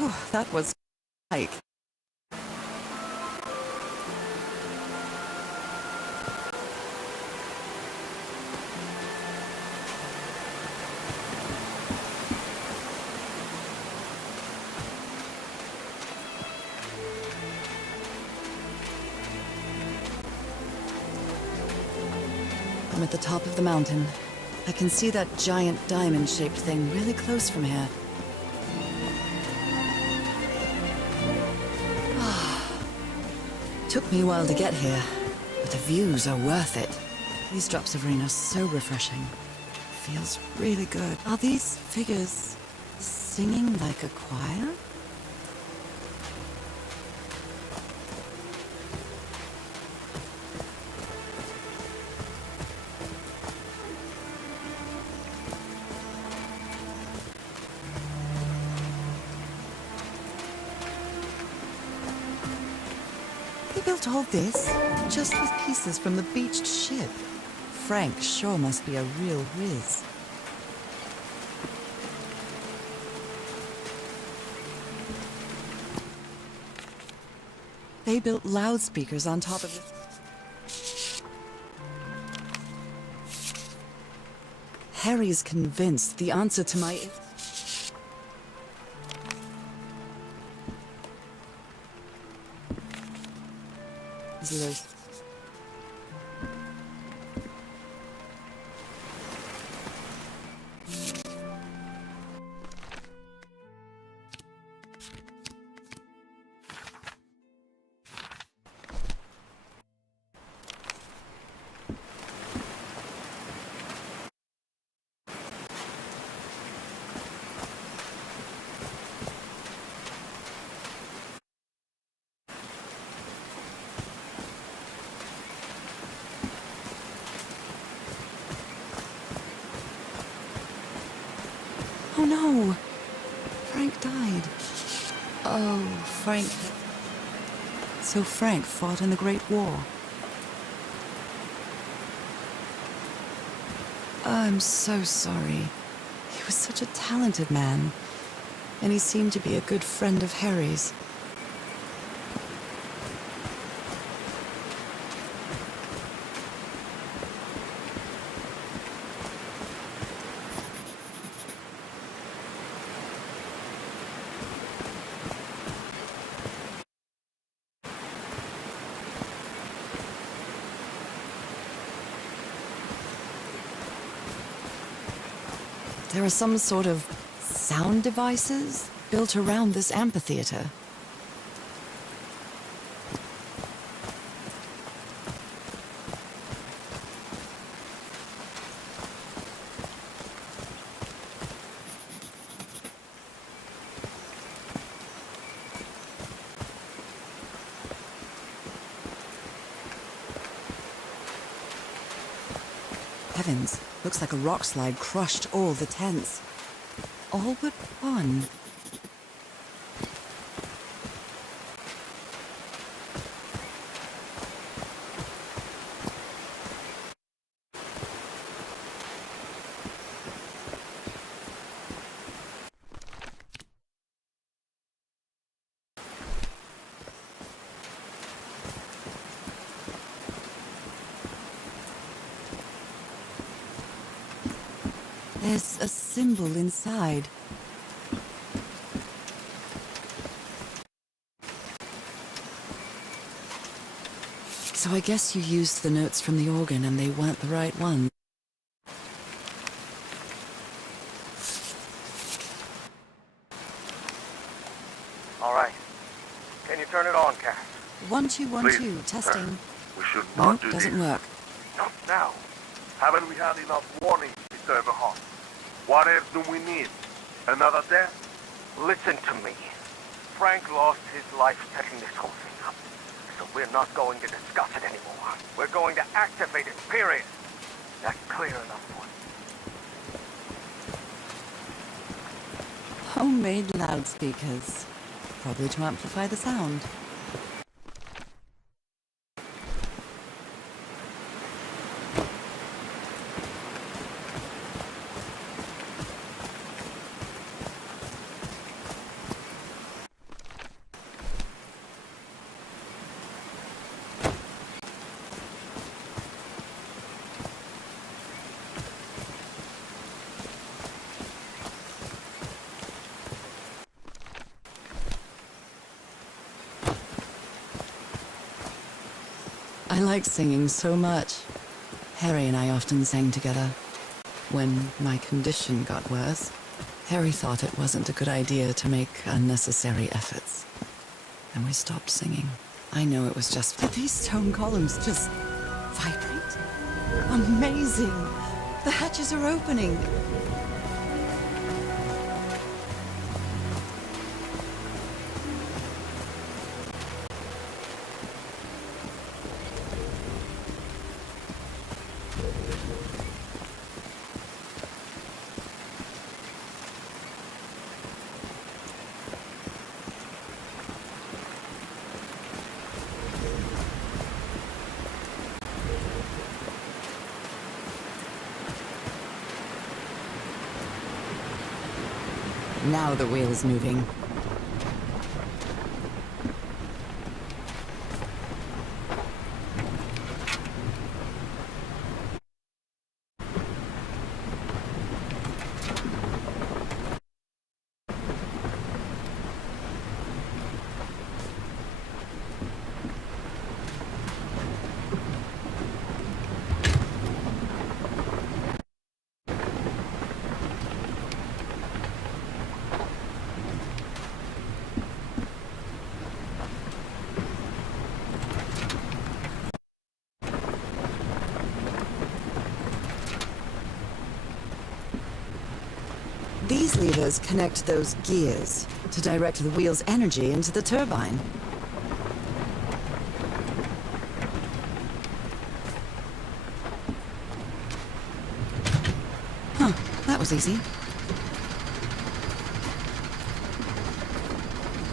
Whew, that was like. I'm at the top of the mountain. I can see that giant diamond-shaped thing really close from here. Took me a while to get here, but the views are worth it. These drops of rain are so refreshing. Feels really good. Are these figures singing like a choir? They built all this just with pieces from the beached ship. Frank sure must be a real whiz. They built loudspeakers on top of it. Harry's convinced the answer to my... Zeros. Oh no! Frank died. Oh, Frank. So Frank fought in the Great War. I'm so sorry. He was such a talented man, and he seemed to be a good friend of Harry's. There are some sort of sound devices built around this amphitheater. Heavens, looks like a rock slide crushed all the tents. All but one. There's a symbol inside. So I guess you used the notes from the organ and they weren't the right ones. All right. Can you turn it on, Cass? 1, 2, 1, 2, Please, testing. sir. We should No, not do doesn't this. work. Not now. Haven't we had enough warning to serve a heart? What else do we need? Another death? Listen to me. Frank lost his life setting this whole thing up. So we're not going to discuss it anymore. We're going to activate it, period. That's clear enough for you. Homemade loudspeakers. Probably to amplify the sound. I like singing so much. Harry and I often sang together. When my condition got worse, Harry thought it wasn't a good idea to make unnecessary efforts. And we stopped singing. I know it was just... But these stone columns just vibrate? Amazing! The hatches are opening! Now the wheel's moving. These levers connect those gears to direct the wheel's energy into the turbine. Huh, that was easy.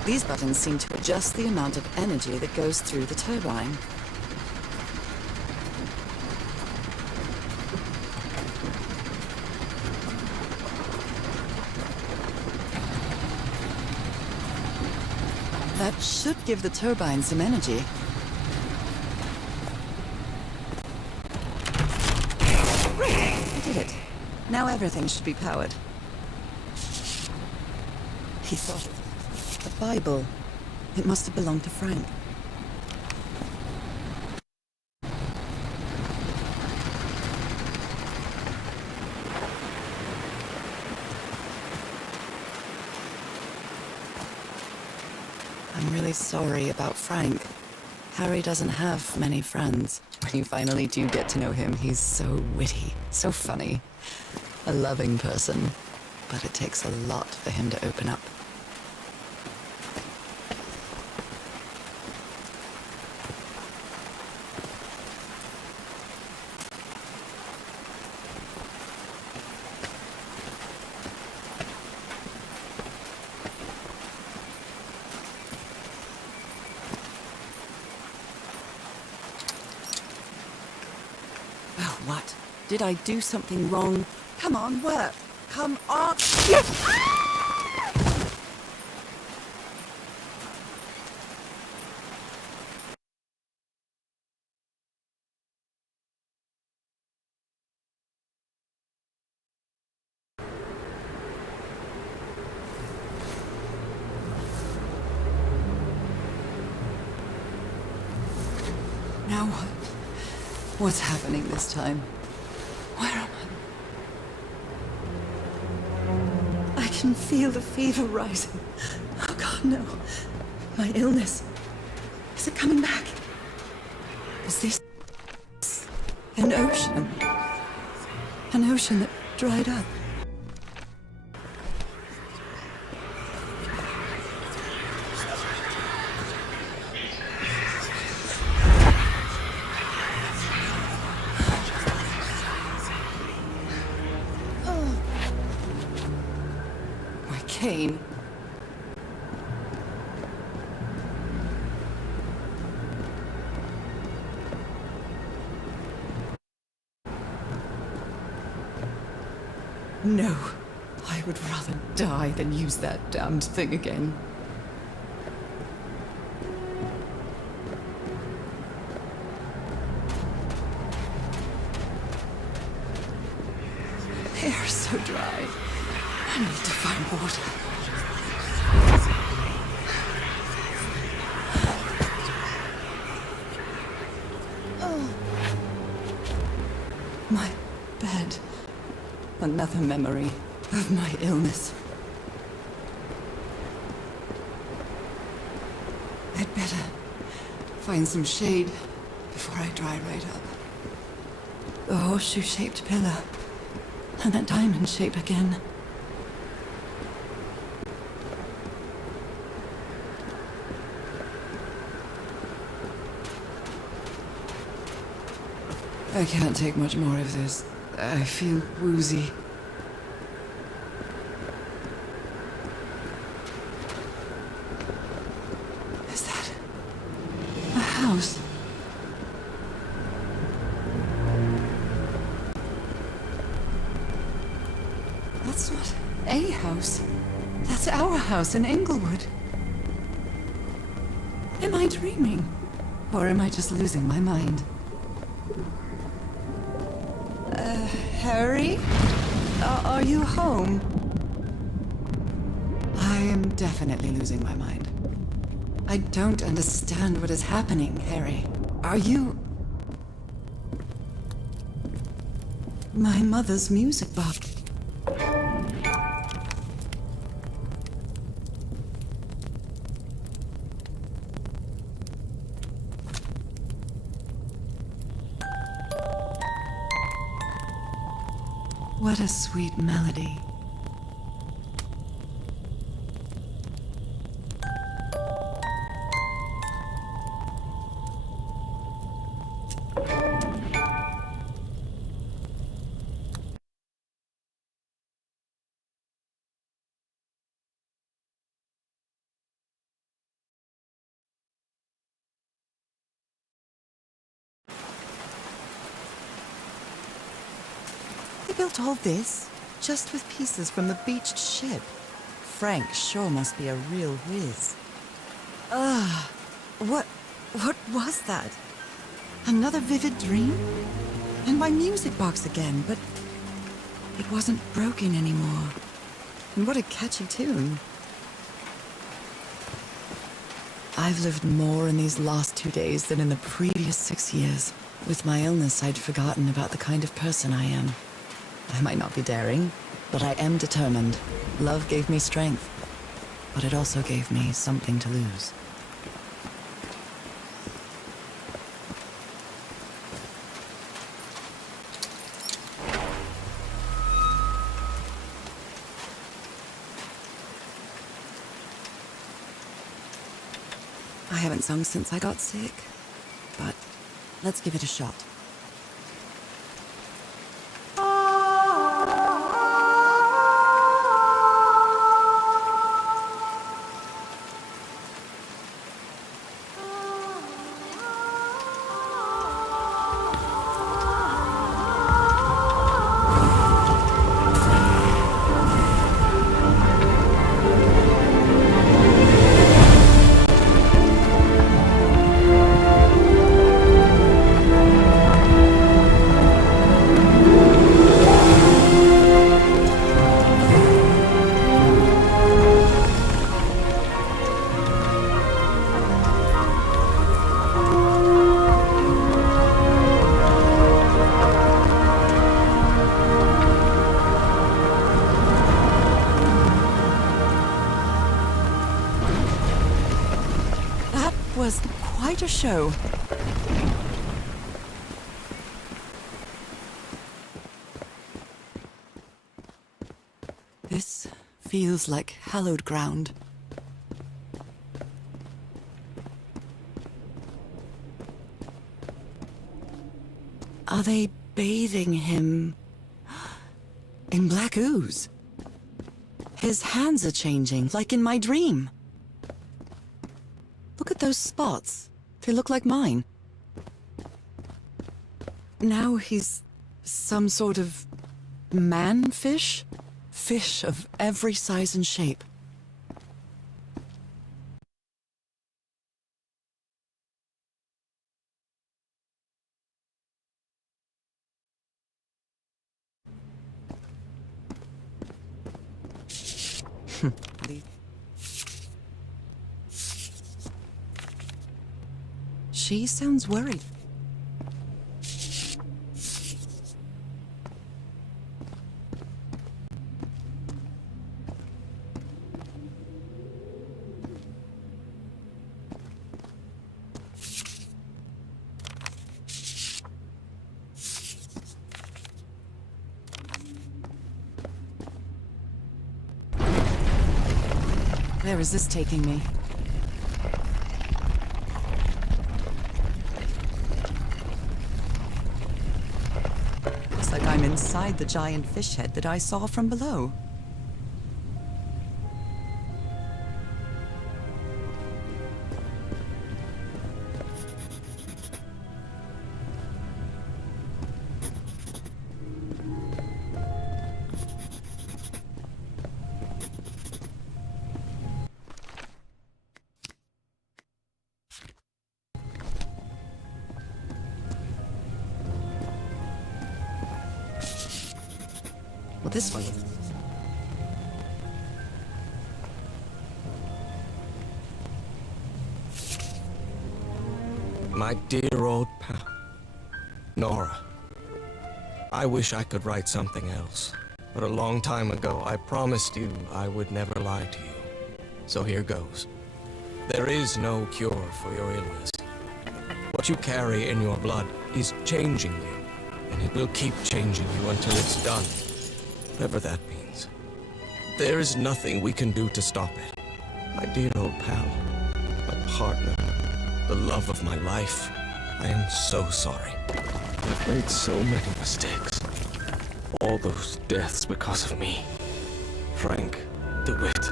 These buttons seem to adjust the amount of energy that goes through the turbine. That should give the turbine some energy. I did it. Now everything should be powered. He thought the Bible. It must have belonged to Frank. I'm really sorry about Frank. Harry doesn't have many friends. When you finally do get to know him, he's so witty, so funny. A loving person. But it takes a lot for him to open up. Oh, what? Did I do something wrong? Come on, work! Come on! Yes! Now what? What's happening this time? Where am I? I can feel the fever rising. Oh God, no. My illness. Is it coming back? Is this an ocean? An ocean that dried up? Cane. No, I would rather die than use that damned thing again. Hair is so dry. I need to find water. Another memory of my illness. I'd better find some shade before I dry right up. The horseshoe-shaped pillar. And that diamond shape again. I can't take much more of this. I feel woozy. Is that a house? That's not a house. That's our house in Inglewood. Am I dreaming? Or am I just losing my mind? Harry? Are you home? I am definitely losing my mind. I don't understand what is happening, Harry. Are you... my mother's music box? What a sweet melody. They built all this just with pieces from the beached ship. Frank sure must be a real whiz. What was that? Another vivid dream? And my music box again, but it wasn't broken anymore. And what a catchy tune. I've lived more in these last 2 days than in the previous 6 years. With my illness, I'd forgotten about the kind of person I am. I might not be daring, but I am determined. Love gave me strength, but it also gave me something to lose. I haven't sung since I got sick, but let's give it a shot. Was quite a show. This feels like hallowed ground. Are they bathing him in black ooze? His hands are changing, like in my dream. Look at those spots. They look like mine. Now he's some sort of man-fish? Fish of every size and shape. She sounds worried. Where is this taking me? Looks like I'm inside the giant fish head that I saw from below. Well, this one. My dear old pal, Nora. I wish I could write something else, but a long time ago I promised you I would never lie to you. So here goes. There is no cure for your illness. What you carry in your blood is changing you, and it will keep changing you until it's done. Whatever that means. There is nothing we can do to stop it. My dear old pal, my partner, the love of my life, I am so sorry. I've made so many mistakes. All those deaths because of me. Frank, DeWitt,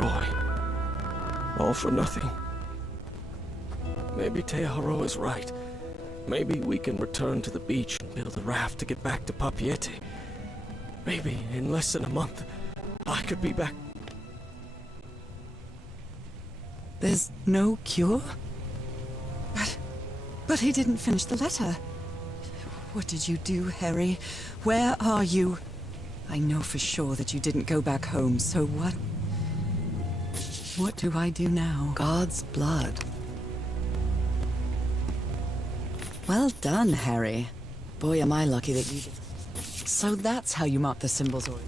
Roy. All for nothing. Maybe Teodoro is right. Maybe we can return to the beach and build a raft to get back to Papiete. Maybe in less than a month, I could be back. There's no cure? But he didn't finish the letter. What did you do, Harry? Where are you? I know for sure that you didn't go back home, so what? What do I do now? God's blood. Well done, Harry. Boy, am I lucky that you did. So that's how you mark the symbols, or...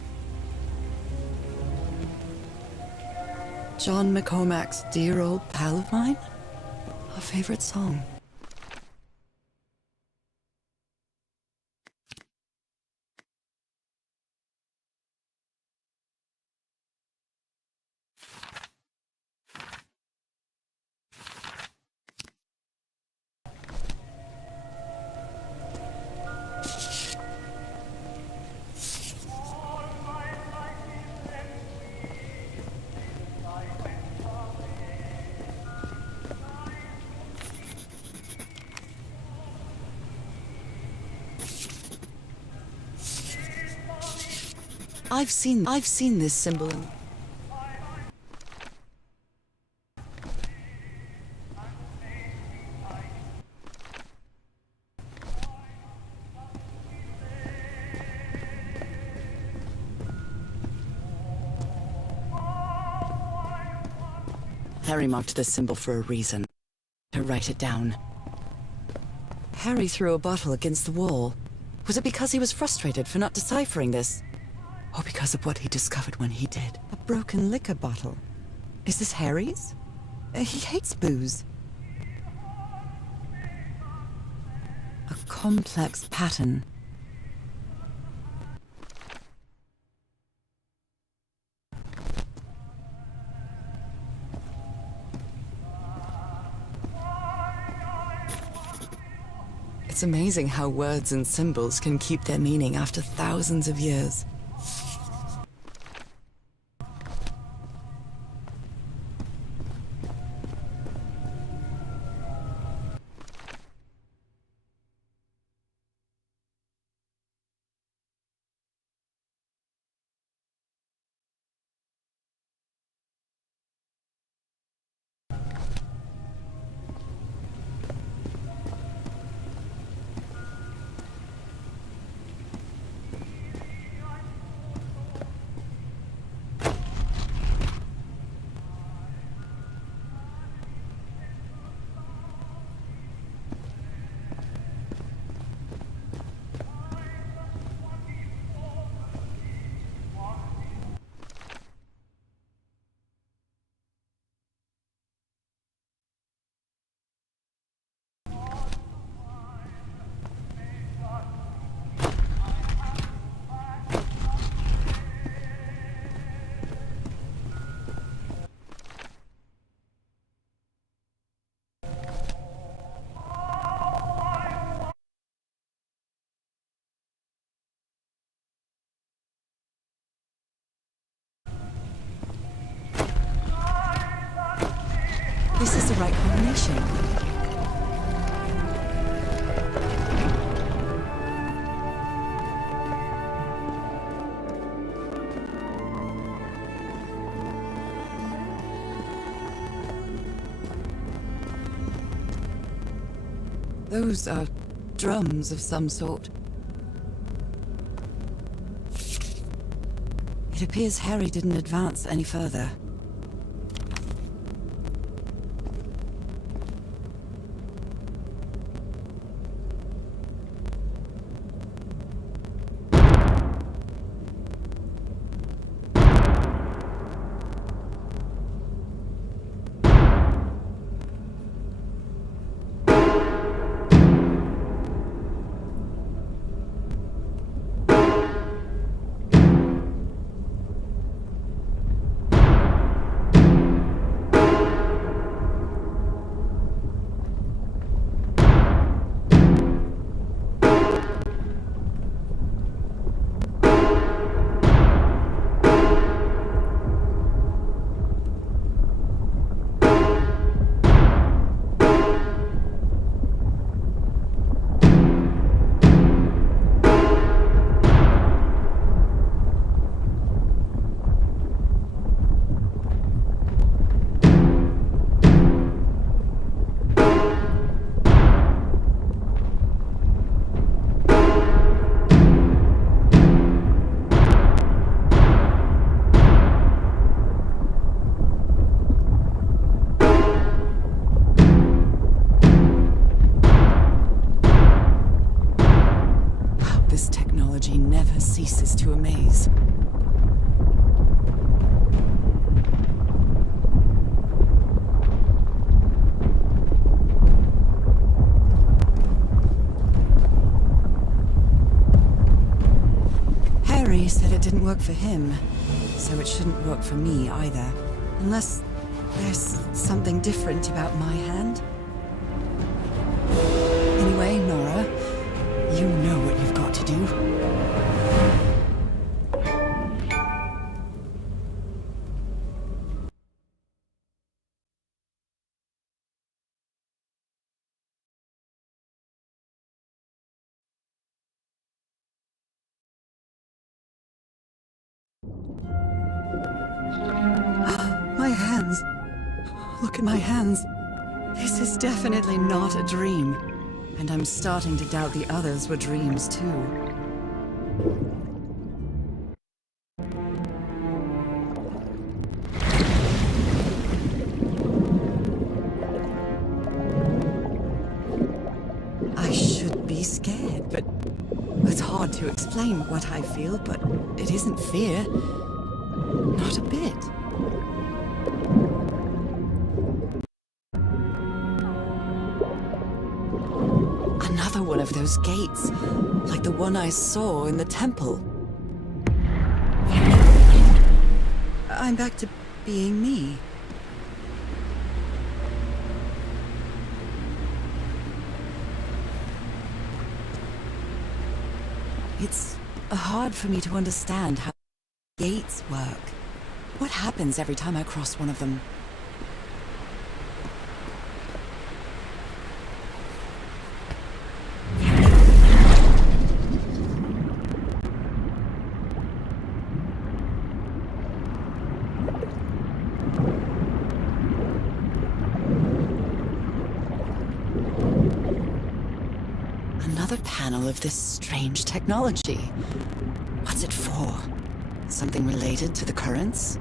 John McCormack's Dear Old Pal of Mine? Our favorite song. I've seen this symbol in... Harry marked this symbol for a reason. To write it down. Harry threw a bottle against the wall. Was it because he was frustrated for not deciphering this? Or because of what he discovered when he did? A broken liquor bottle. Is this Harry's? He hates booze. A complex pattern. It's amazing how words and symbols can keep their meaning after thousands of years. the right combination. Those are drums of some sort. It appears Harry didn't advance any further. This technology never ceases to amaze. Harry said it didn't work for him, so it shouldn't work for me either. Unless there's something different about my hand. Anyway, Nora, you know what you've got to do. My hands. Look at my hands. This is definitely not a dream. And I'm starting to doubt the others were dreams too. I should be scared, but it's hard to explain what I feel, but it isn't fear. Not a bit. Another one of those gates, like the one I saw in the temple. I'm back to being me. It's hard for me to understand how gates work. What happens every time I cross one of them? Another panel of this strange technology. What's it for? Something related to the currents?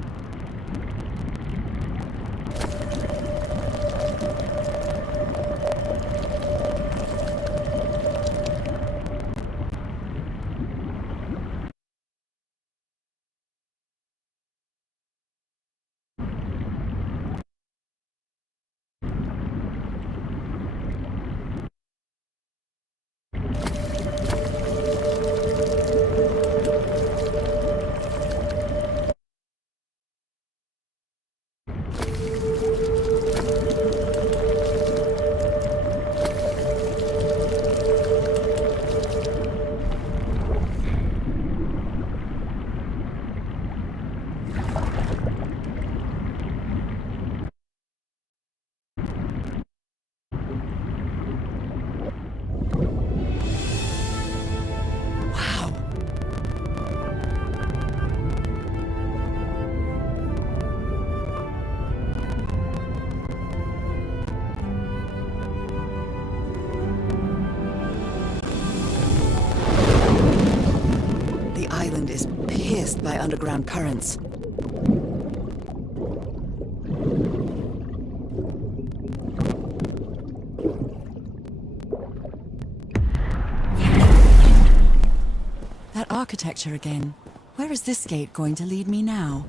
displaced by underground currents. That architecture again. Where is this gate going to lead me now?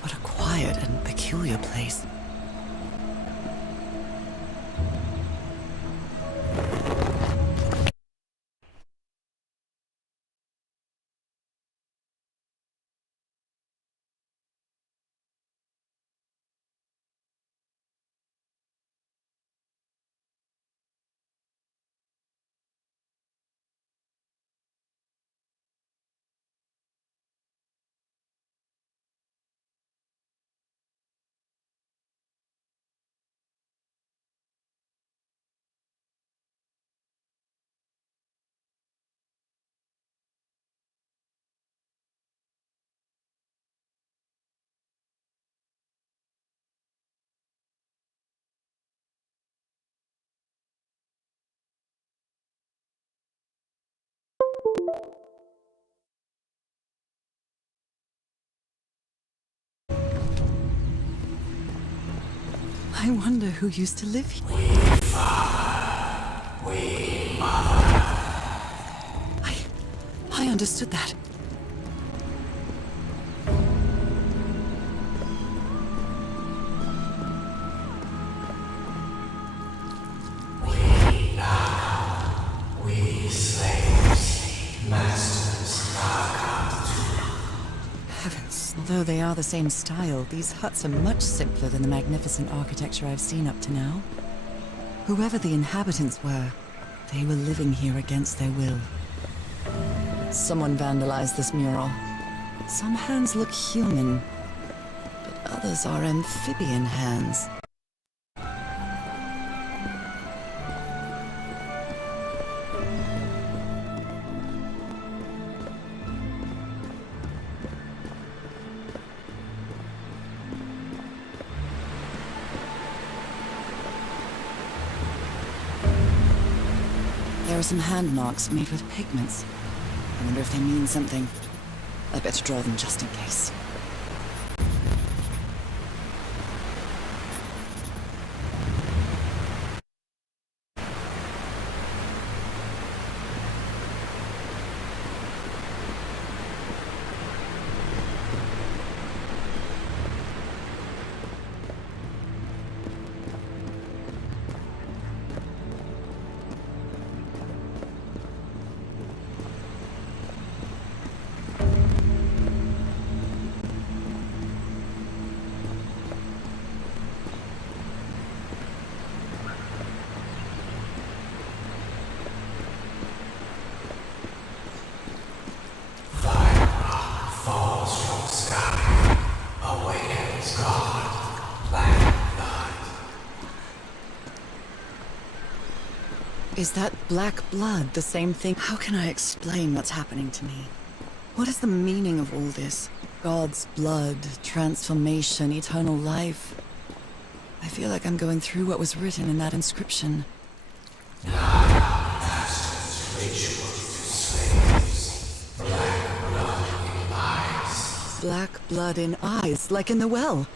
What a quiet and peculiar place. I wonder who used to live here. I understood that. Heavens, although they are the same style, these huts are much simpler than the magnificent architecture I've seen up to now. Whoever the inhabitants were, they were living here against their will. Someone vandalized this mural. Some hands look human, but others are amphibian hands. There are some hand marks made with pigments. I wonder if they mean something. I'd better draw them just in case. Is that black blood the same thing? How can I explain what's happening to me? What is the meaning of all this? God's blood, transformation, eternal life. I feel like I'm going through what was written in that inscription. Black blood in eyes, like in the well.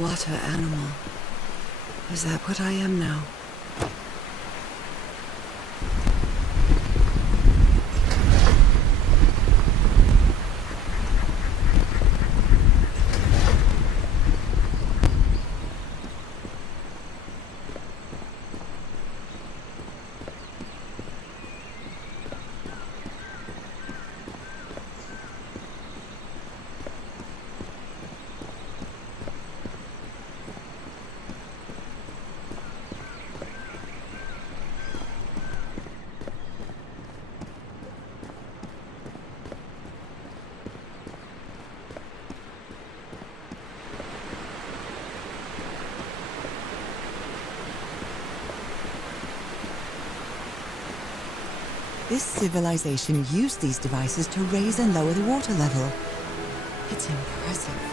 Water animal. Is that what I am now? This civilization used these devices to raise and lower the water level. It's impressive.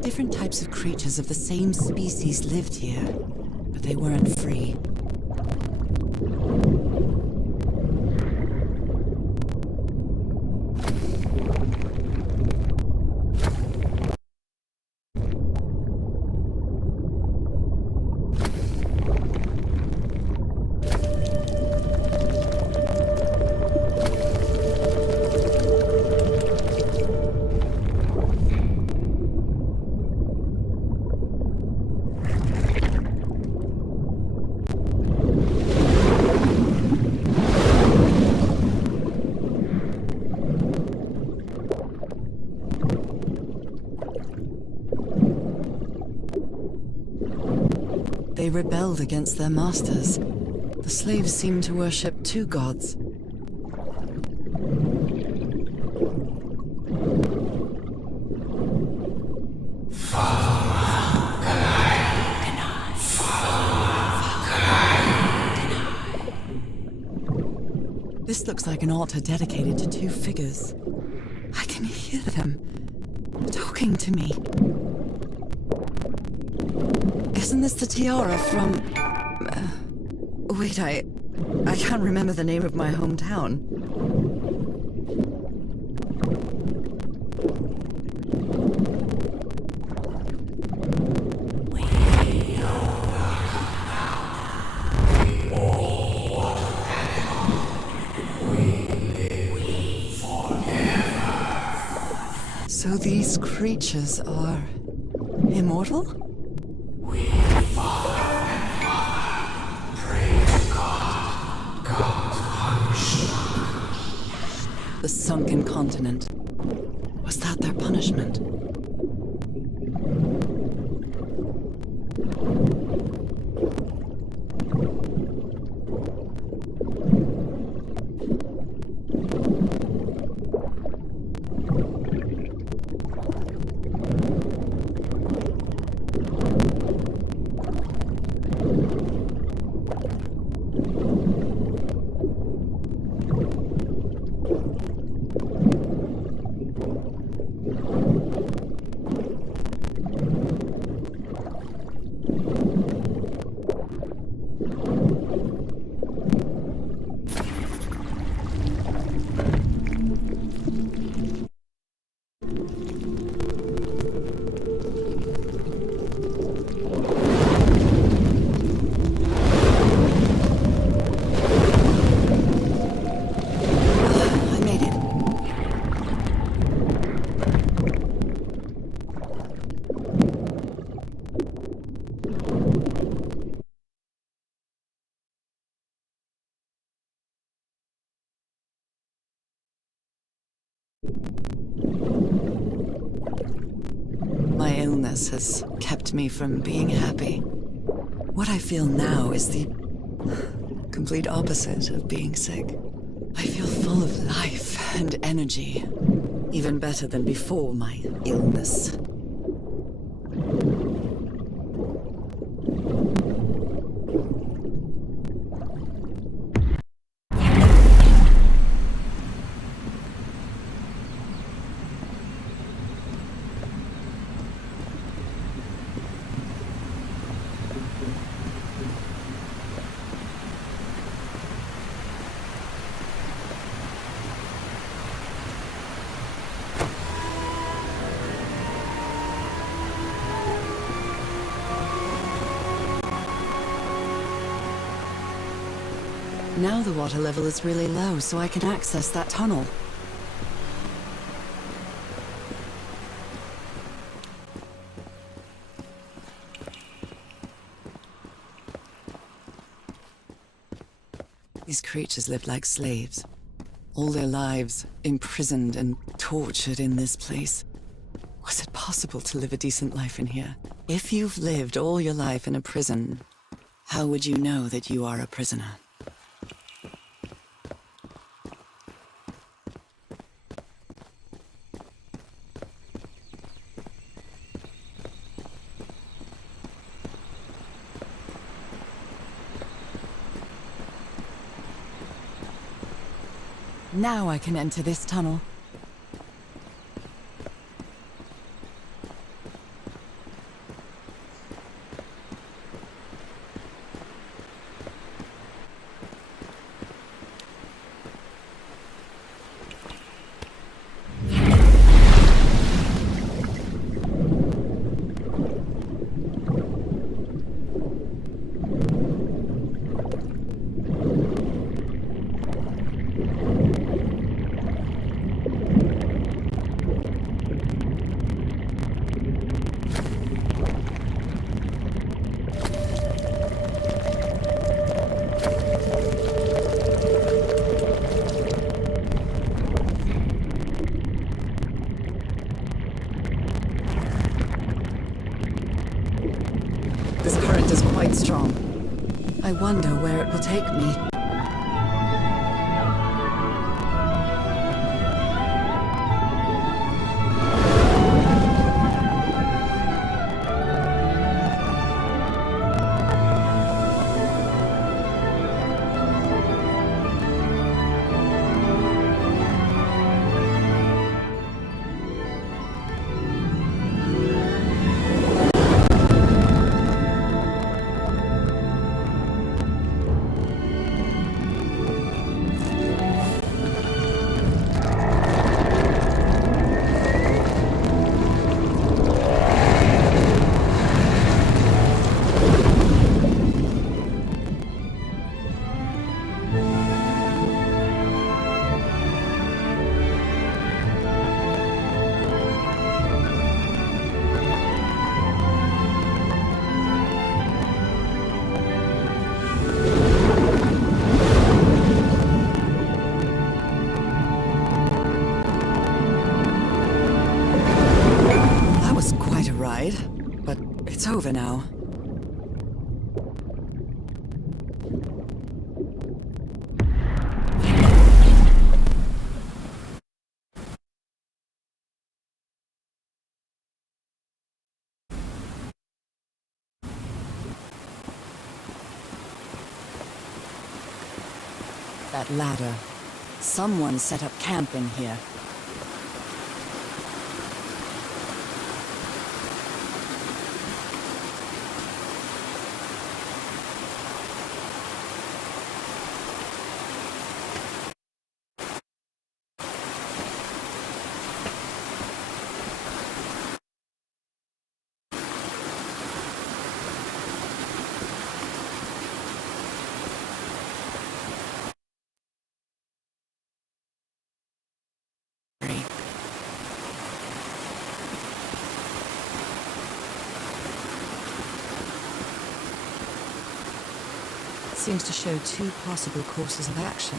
Different types of creatures of the same species lived here, but they weren't free. They rebelled against their masters. The slaves seemed to worship two gods. This looks like an altar dedicated to two figures. I can hear them talking to me. Isn't this the tiara from... wait, I can't remember the name of my hometown. So these creatures are immortal? The sunken continent. Was that their punishment? illness has kept me from being happy. What I feel now is the complete opposite of being sick. I feel full of life and energy, even better than before my illness. Now the water level is really low, so I can access that tunnel. These creatures lived like slaves. All their lives imprisoned and tortured in this place. Was it possible to live a decent life in here? If you've lived all your life in a prison, how would you know that you are a prisoner? Now I can enter this tunnel. This current is quite strong. I wonder where it will take me. But it's over now. That ladder. Someone set up camp in here. Seems to show two possible courses of action.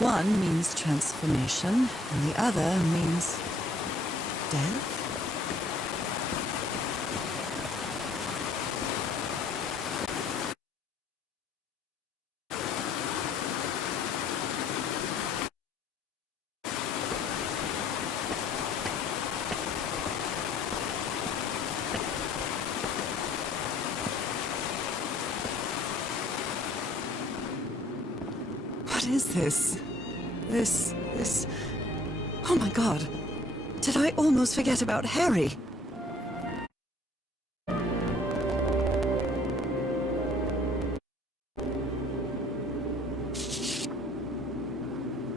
One means transformation, and the other means death. is this? This... Oh my god. Did I almost forget about Harry?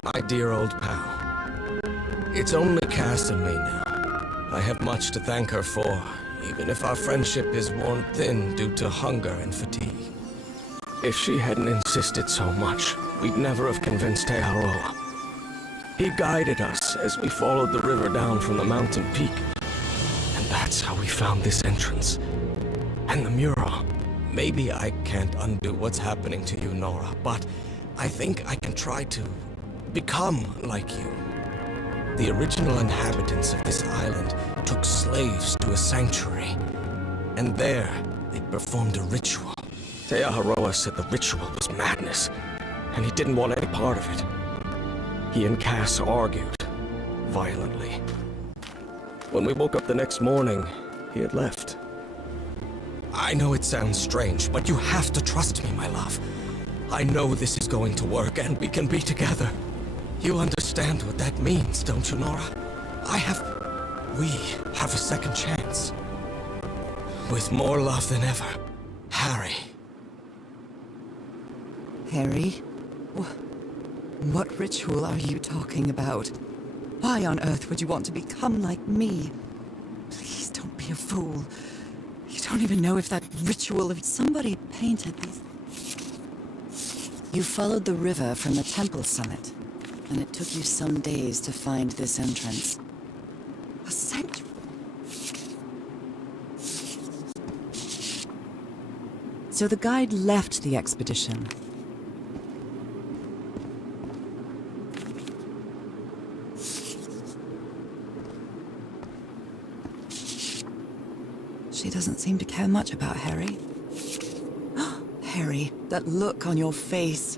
My dear old pal. It's only Cass and me now. I have much to thank her for, even if our friendship is worn thin due to hunger and fatigue. If she hadn't insisted so much, we'd never have convinced Aotearoa. He guided us as we followed the river down from the mountain peak. And that's how we found this entrance. And the mural. Maybe I can't undo what's happening to you, Nora, but I think I can try to become like you. The original inhabitants of this island took slaves to a sanctuary. And there, they performed a ritual. Aotearoa said the ritual was madness, and he didn't want any part of it. He and Cass argued, violently. When we woke up the next morning, he had left. I know it sounds strange, but you have to trust me, my love. I know this is going to work, and we can be together. You understand what that means, don't you, Nora? We have a second chance. With more love than ever, Harry. Harry? What ritual are you talking about? Why on earth would you want to become like me? Please don't be a fool. You don't even know if that ritual of somebody painted these... You followed the river from the temple summit, and it took you some days to find this entrance. A sanctuary? So the guide left the expedition. She doesn't seem to care much about Harry. Harry, that look on your face.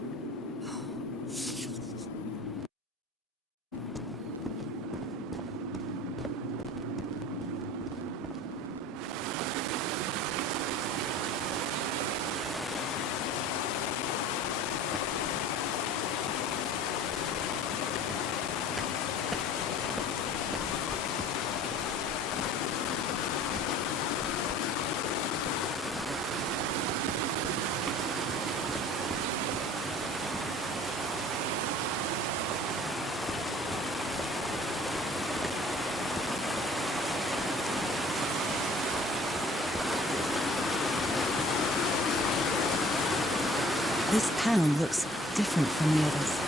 This town looks different from the others.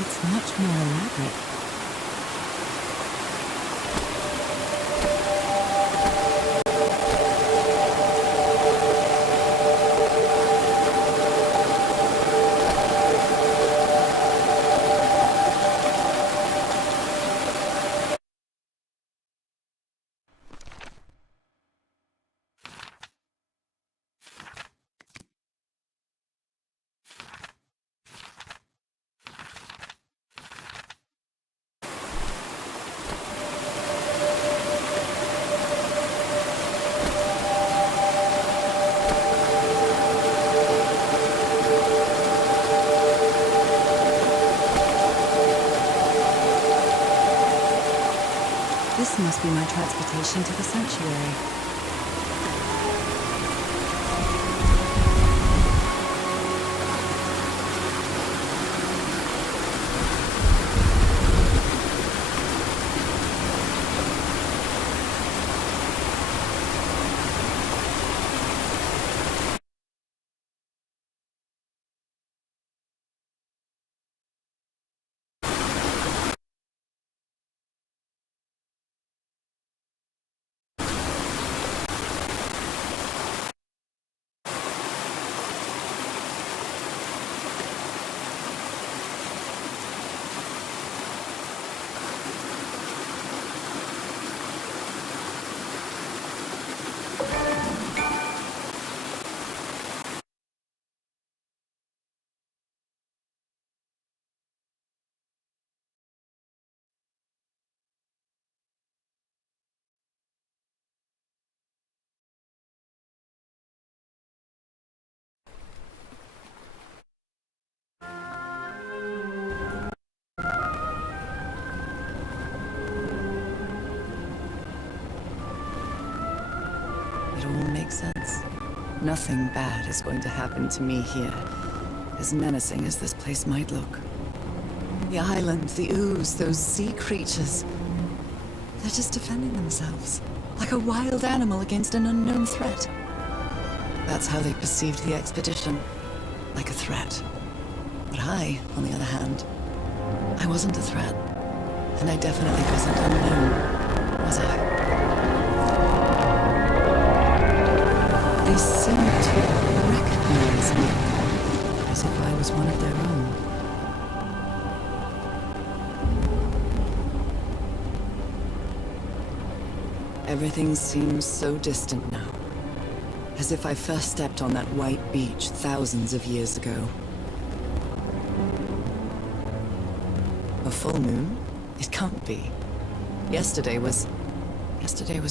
It's much more elaborate. This must be my transportation to the sanctuary. makes sense. Nothing bad is going to happen to me here, as menacing as this place might look. The island, the ooze, those sea creatures. They're just defending themselves, like a wild animal against an unknown threat. That's how they perceived the expedition, like a threat. But I, on the other hand, I wasn't a threat. And I definitely wasn't unknown, was I? They seemed to recognize me, as if I was one of their own. Everything seems so distant now, as if I first stepped on that white beach thousands of years ago. A full moon? It can't be. Yesterday was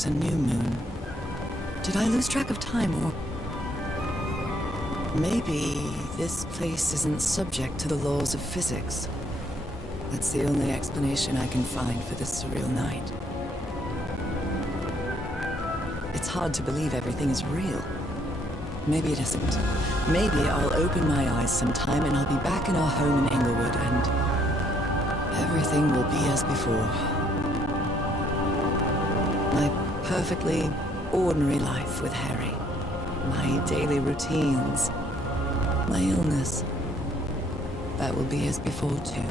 a new moon. Did I lose track of time, or... Maybe this place isn't subject to the laws of physics. That's the only explanation I can find for this surreal night. It's hard to believe everything is real. Maybe it isn't. Maybe I'll open my eyes sometime and I'll be back in our home in Englewood and everything will be as before. My perfectly ordinary life with Harry. My daily routines. My illness. That will be as before too.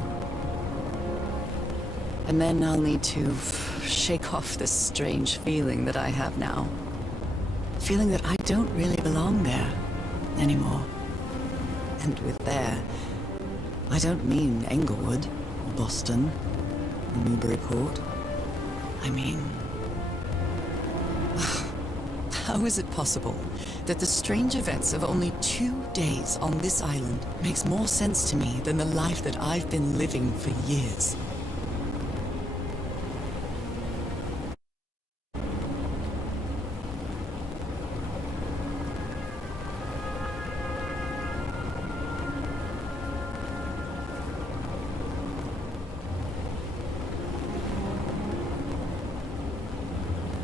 And then I'll need to shake off this strange feeling that I have now. Feeling that I don't really belong there anymore. And with there, I don't mean Englewood, or Boston, or Newburyport. I mean... How is it possible that the strange events of only 2 days on this island makes more sense to me than the life that I've been living for years?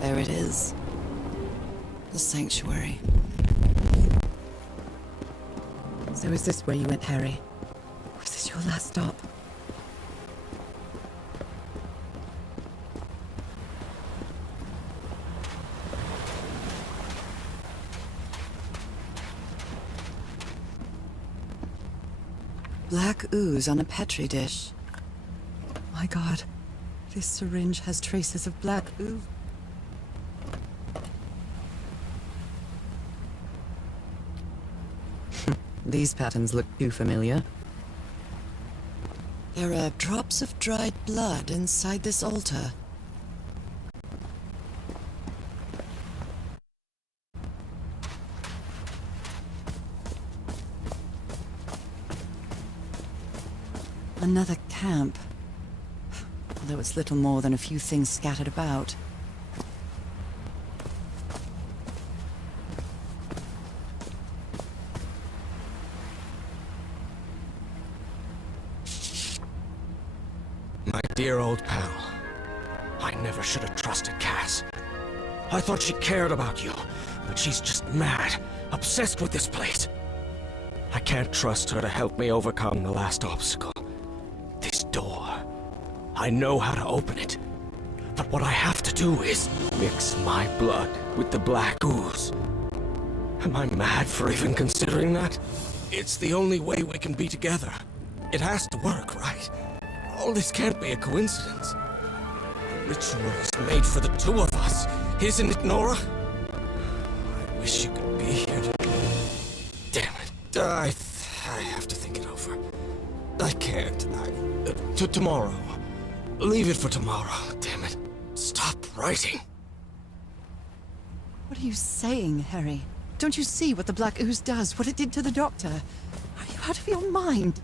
There it is. The sanctuary. So is this where you went, Harry? Was this your last stop? Black ooze on a petri dish. My God, this syringe has traces of black ooze. These patterns look too familiar. There are drops of dried blood inside this altar. Another camp. Although it's little more than a few things scattered about. My dear old pal. I never should have trusted Cass. I thought she cared about you, but she's just mad, obsessed with this place. I can't trust her to help me overcome the last obstacle. This door. I know how to open it. But what I have to do is mix my blood with the black ooze. Am I mad for even considering that? It's the only way we can be together. It has to work, right? All this can't be a coincidence. The ritual is made for the two of us, isn't it, Nora? I wish you could be here to... Damn it. I have to think it over. I can't. To tomorrow. Leave it for tomorrow. Damn it. Stop writing. What are you saying, Harry? Don't you see what the black ooze does? What it did to the doctor? Are you out of your mind?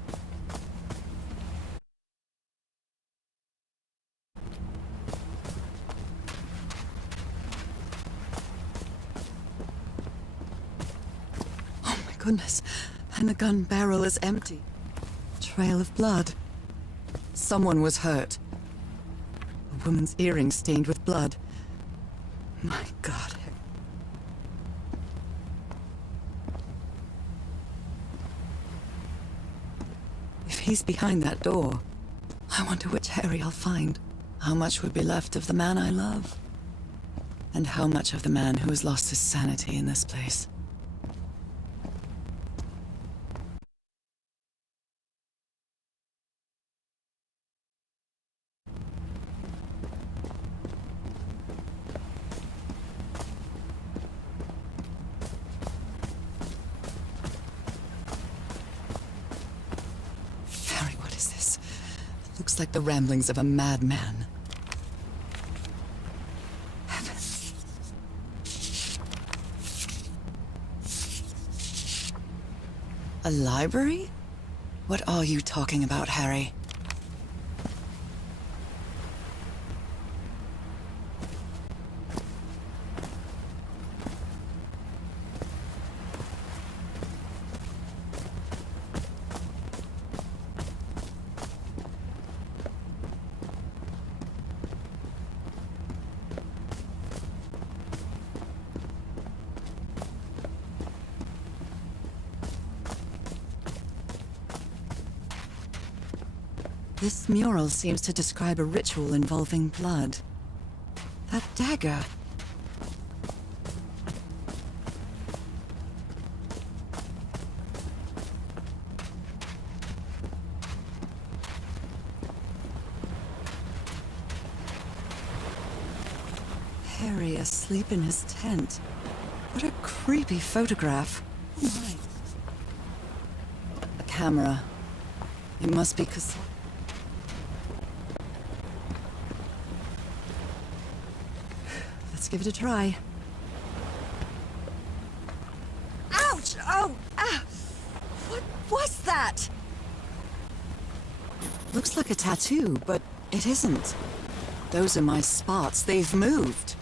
Oh my goodness. And the gun barrel is empty. Trail of blood. Someone was hurt. A woman's earring stained with blood. My God. He's behind that door. I wonder which Harry I'll find. How much would be left of the man I love? And how much of the man who has lost his sanity in this place? Harry, what is this? It looks like the ramblings of a madman. Heavens. A library? What are you talking about, Harry? This mural seems to describe a ritual involving blood. That dagger. Harry asleep in his tent. What a creepy photograph. Oh my. A camera. It must be because... Let's give it a try. Ouch! Oh! Ah! What was that? Looks like a tattoo, but it isn't. Those are my spots. They've moved.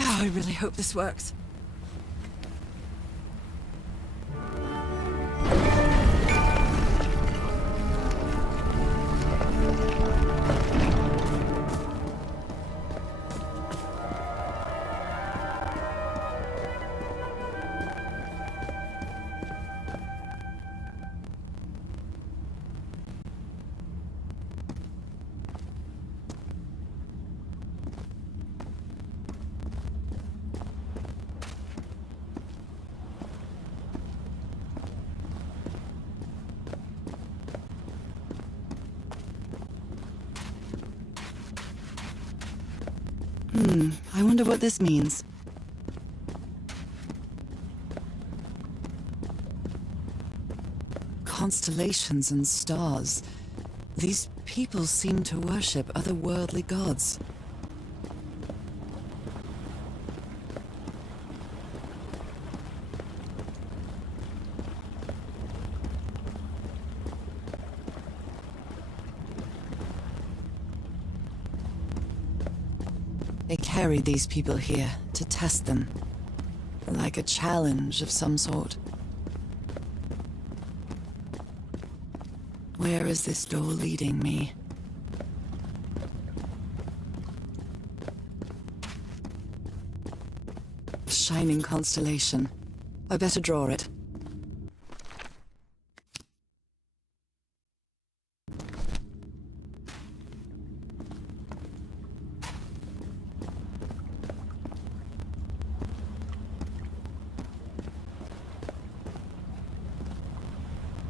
Oh, I really hope this works. I wonder what this means. Constellations and stars. These people seem to worship otherworldly gods. They carried these people here to test them, like a challenge of some sort. Where is this door leading me? Shining constellation. I better draw it.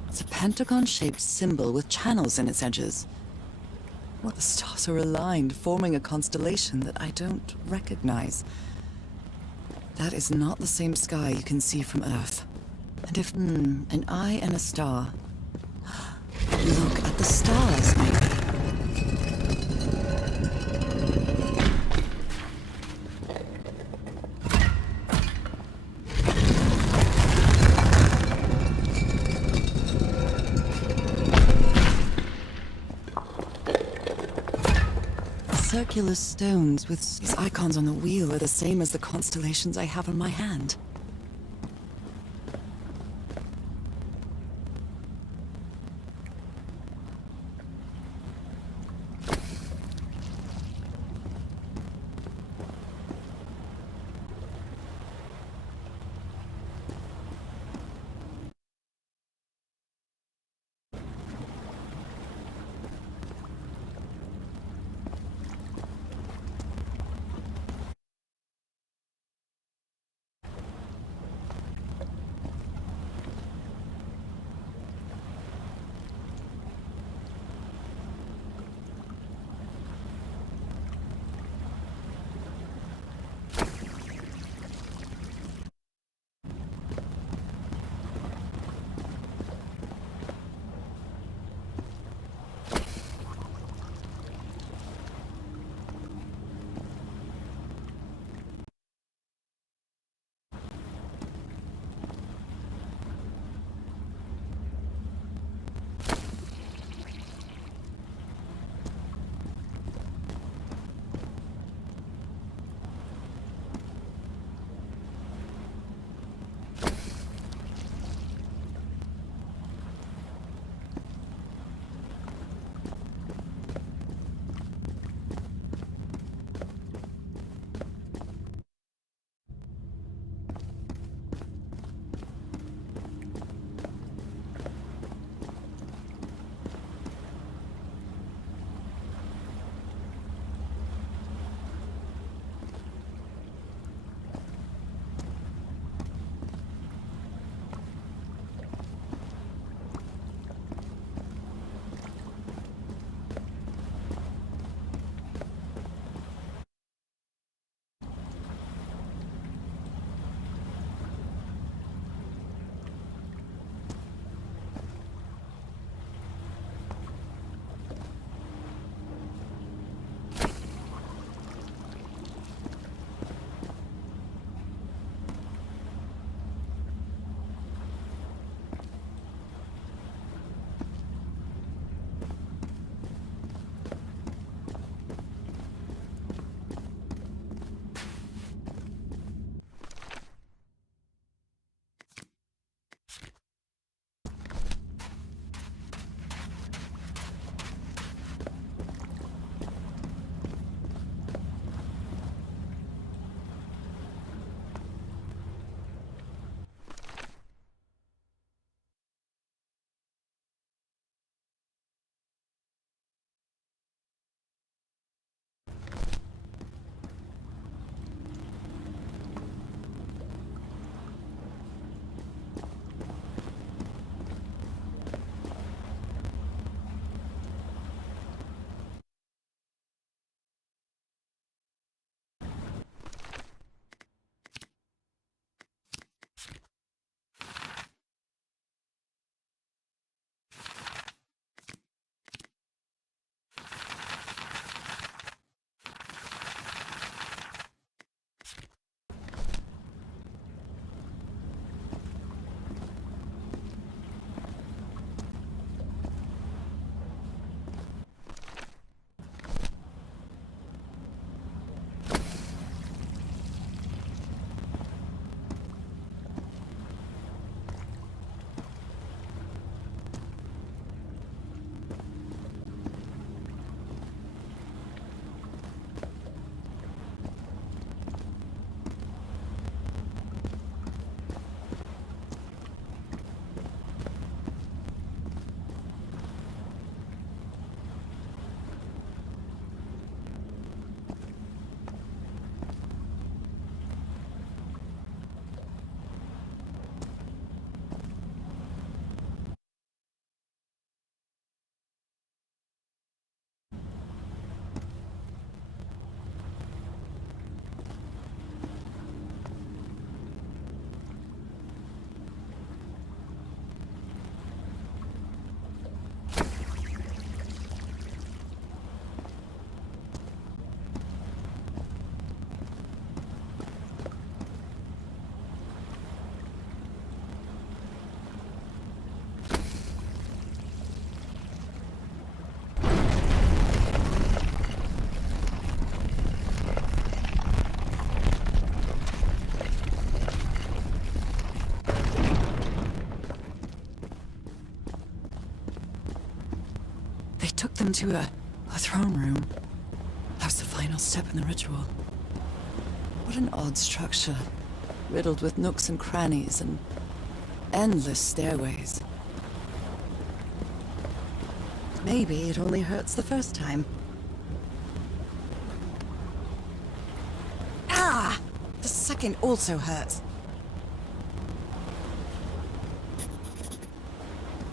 It's a pentagon-shaped symbol with channels in its edges. Well, the stars are aligned, forming a constellation that I don't recognize. That is not the same sky you can see from Earth. And if, an eye and a star. Look at the stars, maybe. circular stones with these icons on the wheel are the same as the constellations I have in my hand. took them to a throne room. That was the final step in the ritual. What an odd structure, riddled with nooks and crannies and endless stairways. Maybe it only hurts the first time. Ah! The second also hurts.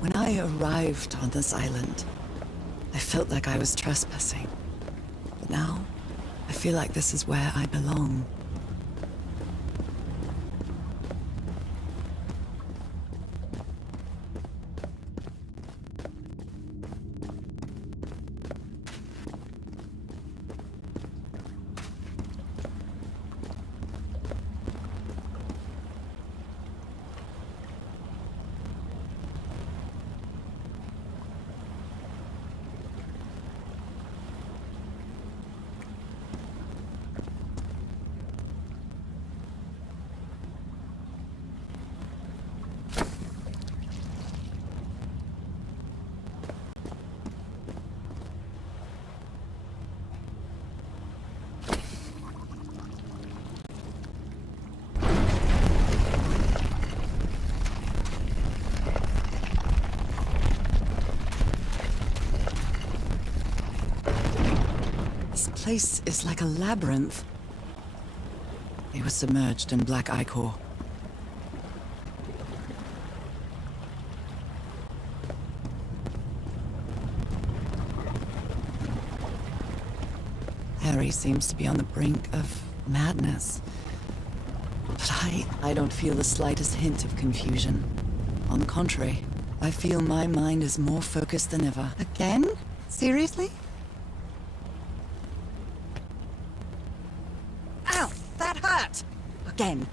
When I arrived on this island, I felt like I was trespassing. But now, I feel like this is where I belong. This place is like a labyrinth. It was submerged in black ichor. Harry seems to be on the brink of madness. But I don't feel the slightest hint of confusion. On the contrary, I feel my mind is more focused than ever. Again? Seriously? Ow! That hurt! Again.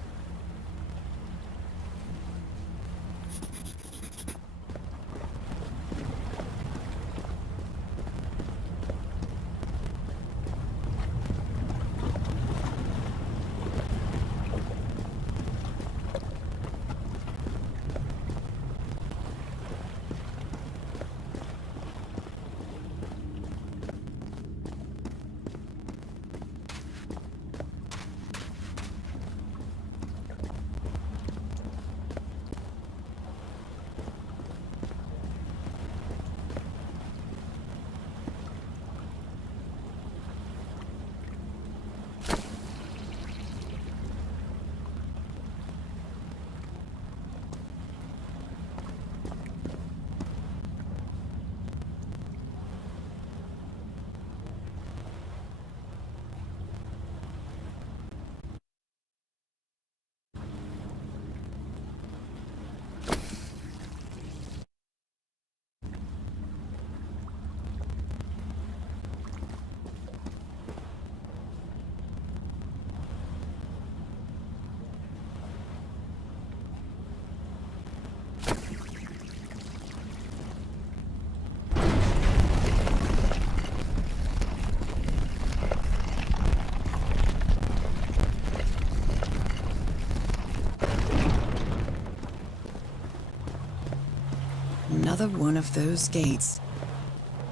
Another one of those gates.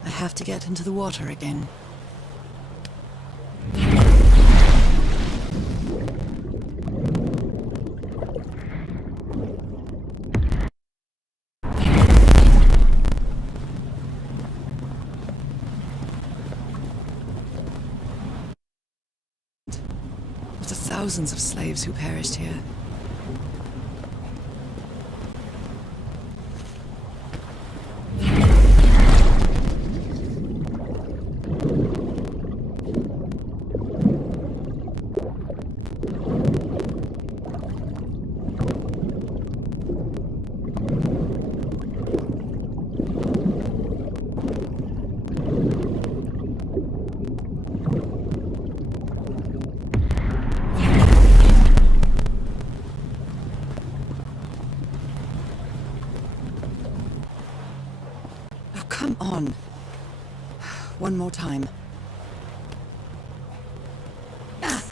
I have to get into the water again. Of the thousands of slaves who perished here. Come on. One more time. Ah.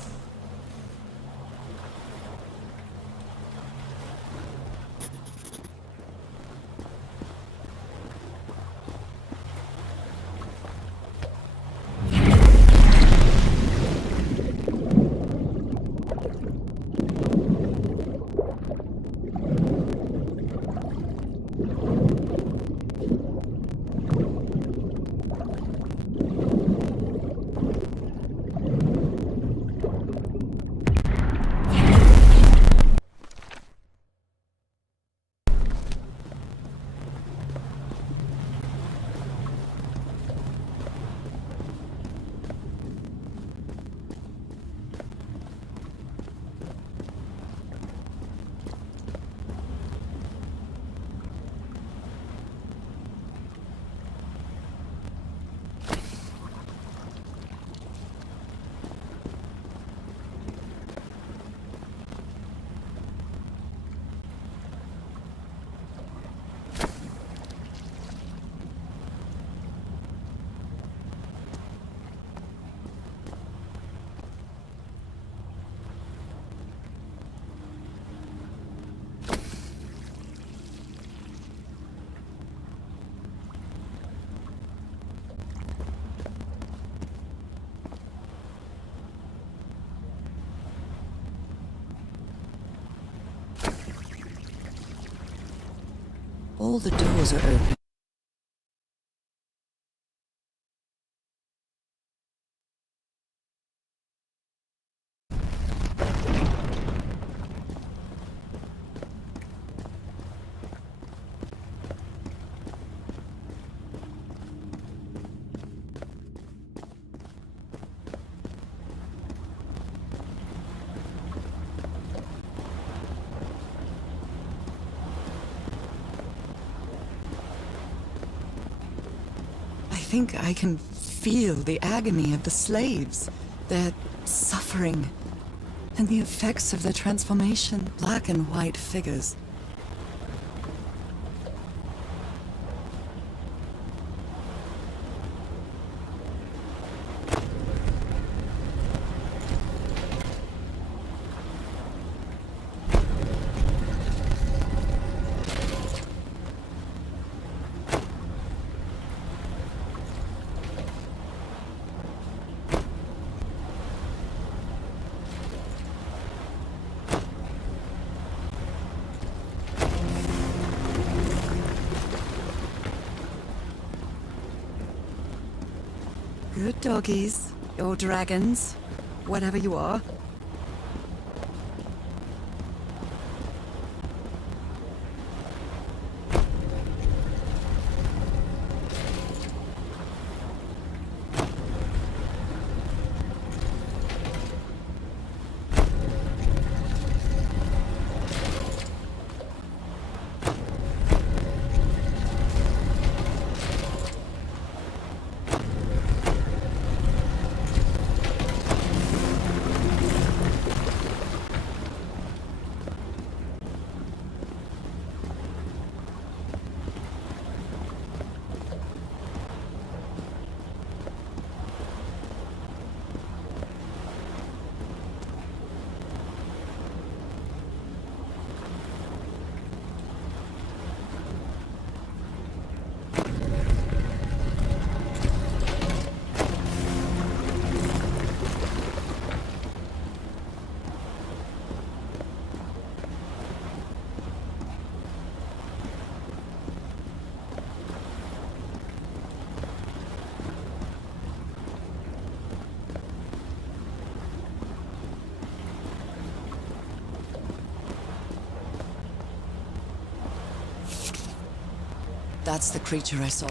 All the doors are open. I think I can feel the agony of the slaves, their suffering, and the effects of their transformation. Black and white figures. Good doggies, or dragons, whatever you are. That's the creature I saw.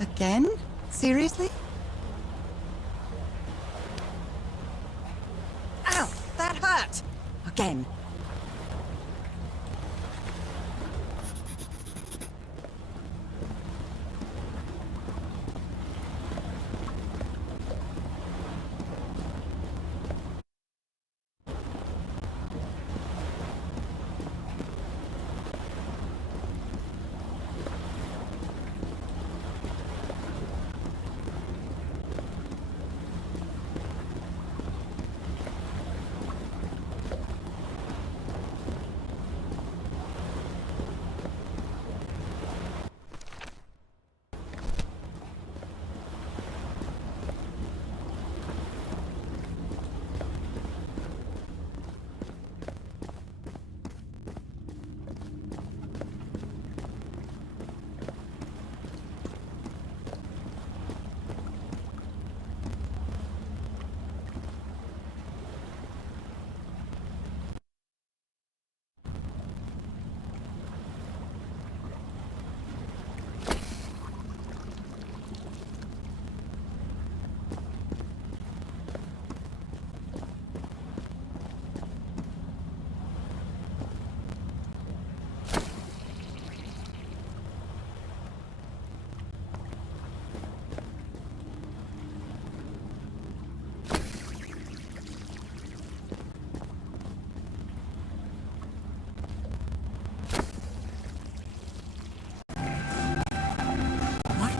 Again? Seriously? Ow! That hurt! Again.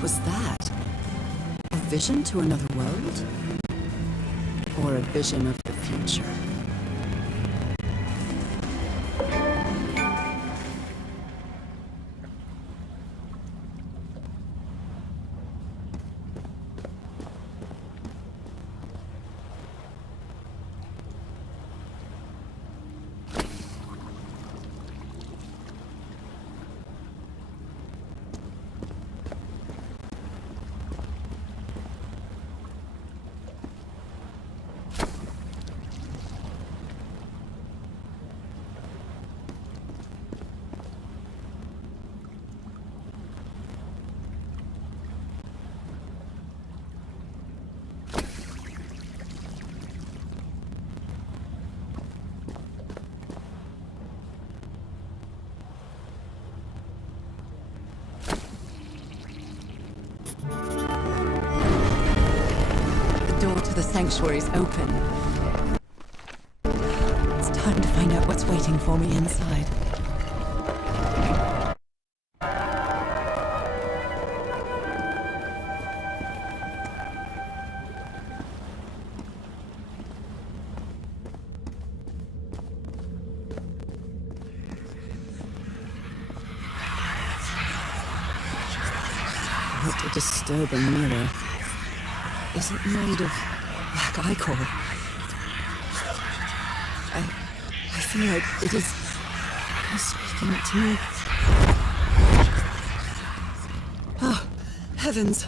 was that? A vision to another world? Or a vision of the future? The sanctuary's open. It's time to find out what's waiting for me inside. What a disturbing mirror. Is it made of black ichor? I feel like it is speaking to me. Oh, heavens!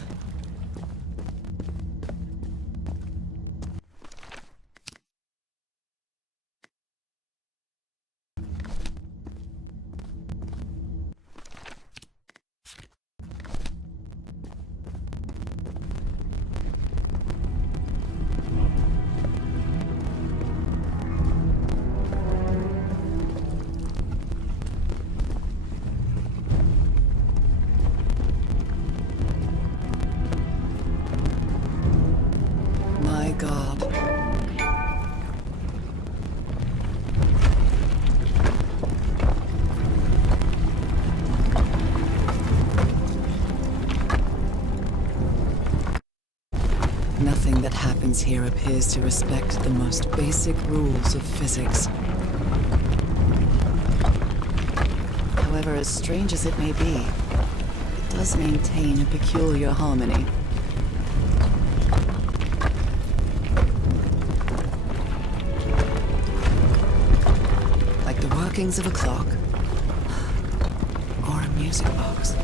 God. Nothing that happens here appears to respect the most basic rules of physics. However, as strange as it may be, it does maintain a peculiar harmony. Workings of a clock or a music box.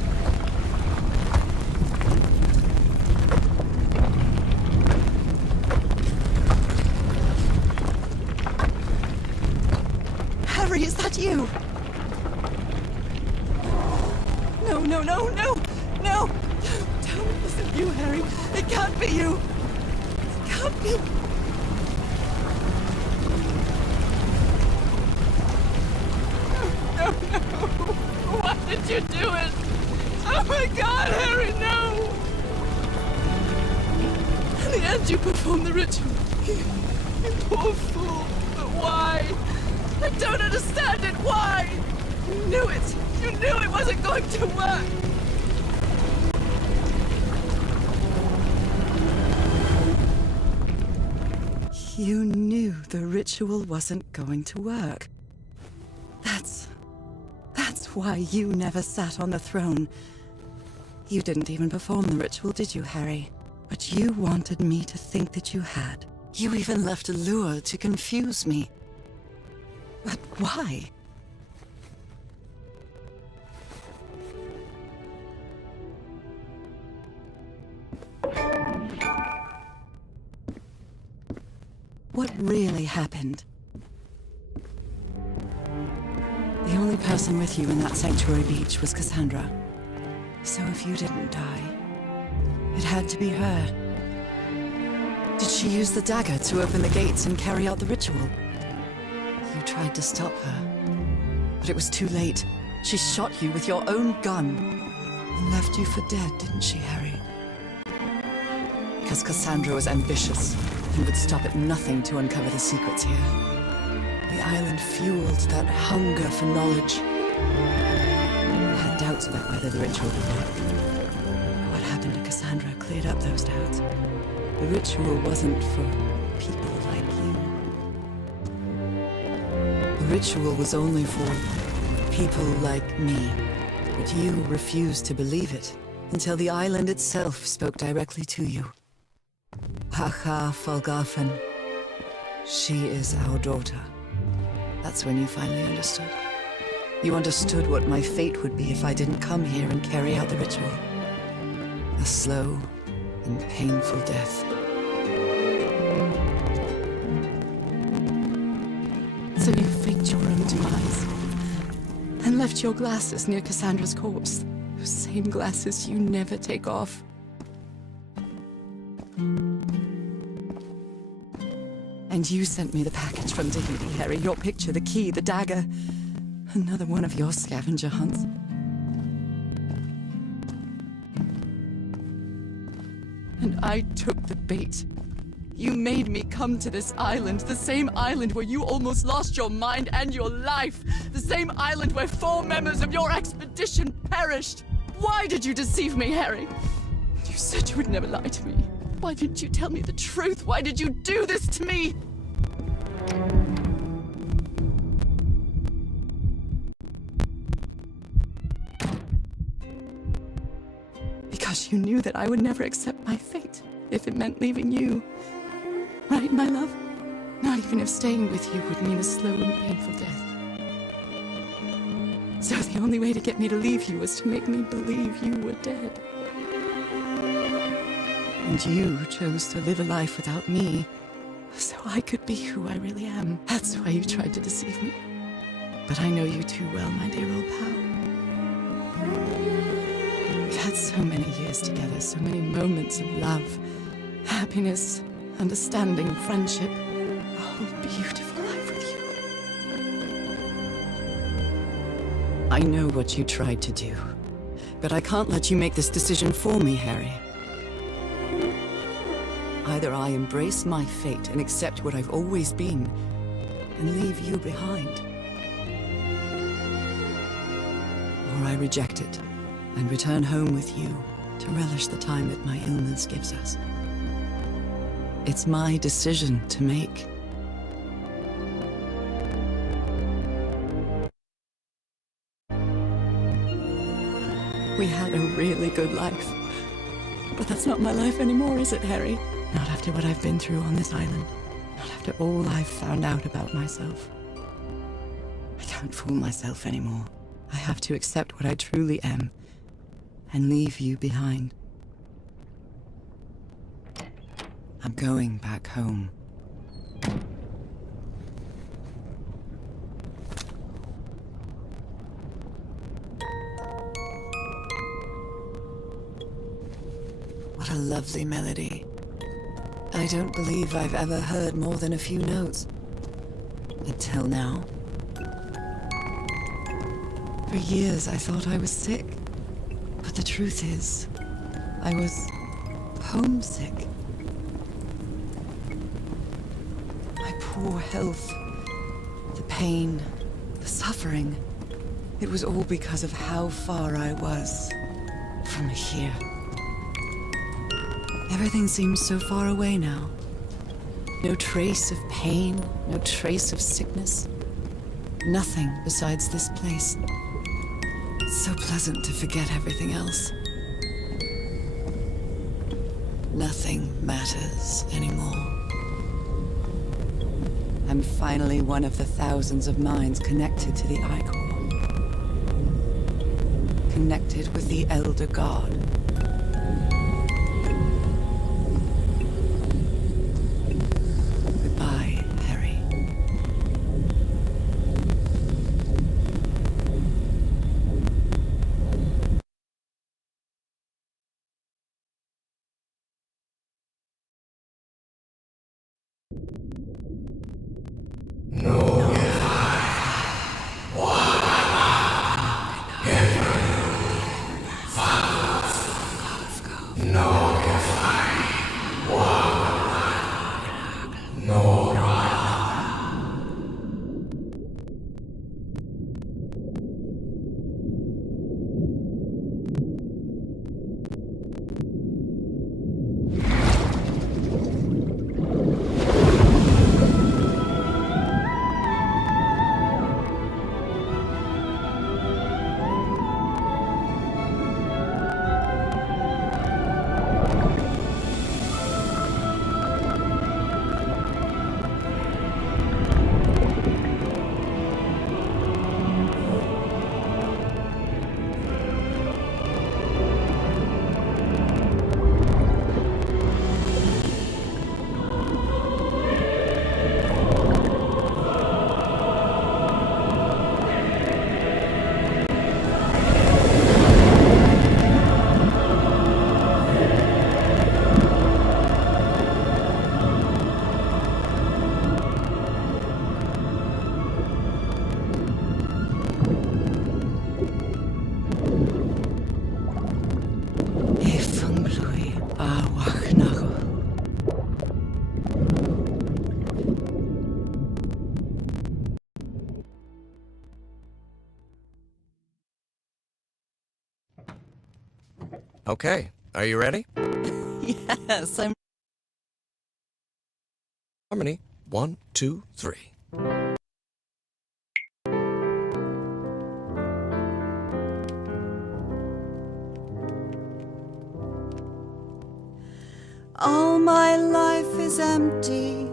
Harry, is that you? No, no, no, no, no! Don't listen to you, Harry. It can't be you. It can't be. Why did you do it? Oh my God, Harry, no! In the end, you performed the ritual. You poor fool. But why? I don't understand it. Why? You knew it. You knew it wasn't going to work. You knew the ritual wasn't going to work. That's why you never sat on the throne. You didn't even perform the ritual, did you, Harry? But you wanted me to think that you had. You even left a lure to confuse me. But why? What really happened? The only person with you in that sanctuary beach was Cassandra. So if you didn't die, it had to be her. Did she use the dagger to open the gates and carry out the ritual? You tried to stop her, but it was too late. She shot you with your own gun and left you for dead, didn't she, Harry? Because Cassandra was ambitious and would stop at nothing to uncover the secrets here. The island fueled that hunger for knowledge. I had doubts about whether the ritual would work. What happened Cassandra cleared up those doubts. The ritual wasn't for people like you. The ritual was only for people like me. But you refused to believe it until the island itself spoke directly to you. Hacha Falgafen. She is our daughter. That's when you finally understood. You understood what my fate would be if I didn't come here and carry out the ritual. A slow and painful death. So you faked your own demise and left your glasses near Cassandra's corpse. Those same glasses you never take off. And you sent me the package from Dignity, Harry. Your picture, the key, the dagger. Another one of your scavenger hunts. And I took the bait. You made me come to this island, the same island where you almost lost your mind and your life. The same island where 4 members of your expedition perished. Why did you deceive me, Harry? You said you would never lie to me. Why didn't you tell me the truth? Why did you do this to me? Because you knew that I would never accept my fate if it meant leaving you. Right, my love? Not even if staying with you would mean a slow and painful death. So the only way to get me to leave you was to make me believe you were dead. And you chose to live a life without me, so I could be who I really am. That's why you tried to deceive me. But I know you too well, my dear old pal. We've had so many years together, so many moments of love, happiness, understanding, friendship. A whole beautiful life with you. I know what you tried to do, but I can't let you make this decision for me, Harry. Either I embrace my fate and accept what I've always been, and leave you behind. Or I reject it, and return home with you, to relish the time that my illness gives us. It's my decision to make. We had a really good life. But that's not my life anymore, is it, Harry? Not after what I've been through on this island. Not after all I've found out about myself. I can't fool myself anymore. I have to accept what I truly am, and leave you behind. I'm going back home. What a lovely melody. I don't believe I've ever heard more than a few notes. Until now. For years I thought I was sick. But the truth is, I was homesick. My poor health, the pain, the suffering. It was all because of how far I was from here. Everything seems so far away now. No trace of pain, no trace of sickness. Nothing besides this place. It's so pleasant to forget everything else. Nothing matters anymore. I'm finally one of the thousands of minds connected to the Ichor. Connected with the Elder God. Goodbye, Harry. Okay, are you ready? Yes, I'm. Harmony. 1, 2, 3. All my life is empty